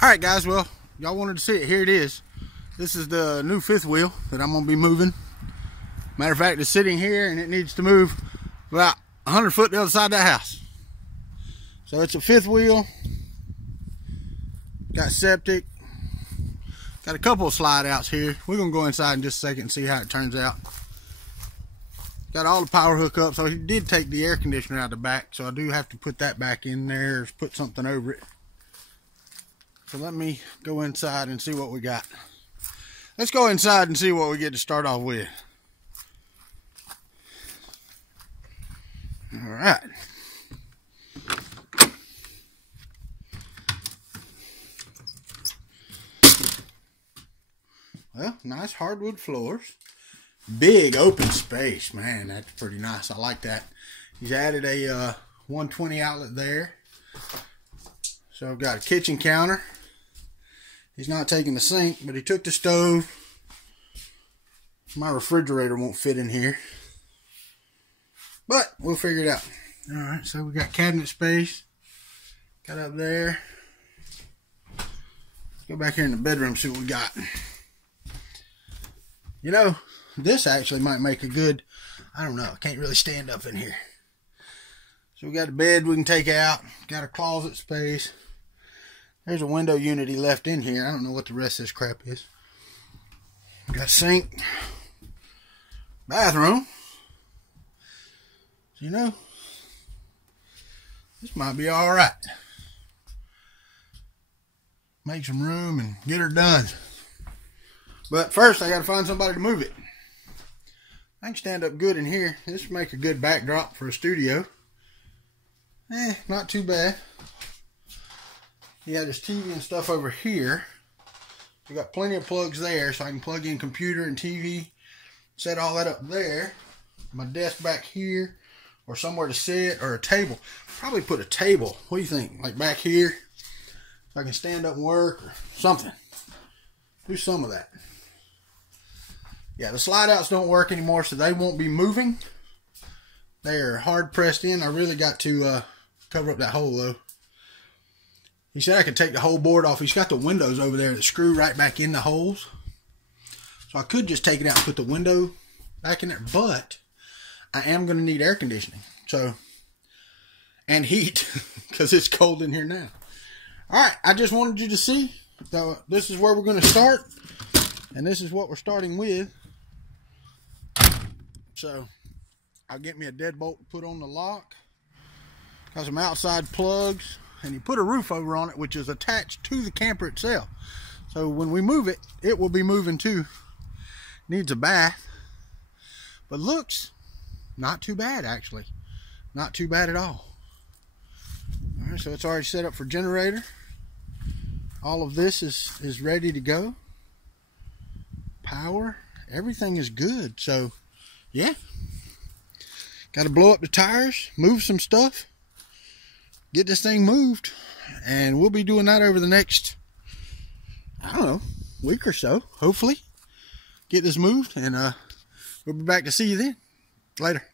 Alright guys, well, y'all wanted to see it. Here it is. This is the new fifth wheel that I'm going to be moving. Matter of fact, it's sitting here and it needs to move about 100 foot the other side of that house. So it's a fifth wheel. Got septic. Got a couple of slide outs here. We're going to go inside in just a second and see how it turns out. Got all the power hookups. So he did take the air conditioner out the back, so I do have to put that back in there, put something over it. So let me go inside and see what we got. Let's go inside and see what we get to start off with. All right. Well, nice hardwood floors. Big open space, man, that's pretty nice. I like that. He's added a 120 outlet there. So I've got a kitchen counter. He's not taking the sink, but he took the stove. My refrigerator won't fit in here, but we'll figure it out. All right, so we got cabinet space. Got up there. Let's go back here in the bedroom, see what we got. You know, this actually might make a good, I don't know, I can't really stand up in here. So we got a bed we can take out. Got a closet space. There's a window unit he left in here. I don't know what the rest of this crap is. Got sink. Bathroom. So, you know, this might be alright. Make some room and get her done. But first, I got to find somebody to move it. I can stand up good in here. This would make a good backdrop for a studio. Not too bad. He had his TV and stuff over here. We got plenty of plugs there, so I can plug in computer and TV. Set all that up there. My desk back here, or somewhere to sit, or a table. Probably put a table. What do you think? Like back here, so I can stand up and work or something. Do some of that. Yeah, the slide outs don't work anymore, so they won't be moving. They are hard pressed in. I really got to cover up that hole though. He said I could take the whole board off. He's got the windows over there that screw right back in the holes. So I could just take it out and put the window back in there. But I am going to need air conditioning. So, and heat, because it's cold in here now. Alright, I just wanted you to see. So this is where we're going to start. And this is what we're starting with. So, I'll get me a deadbolt to put on the lock. Got some outside plugs. And he put a roof over on it, which is attached to the camper itself. So when we move it, it will be moving too. Needs a bath. But looks not too bad, actually. Not too bad at all. All right, so it's already set up for generator. All of this is ready to go. Power. Everything is good. So, yeah. Got to blow up the tires. Move some stuff. Get this thing moved, and we'll be doing that over the next, I don't know, week or so, hopefully. Get this moved, and we'll be back to see you then. Later.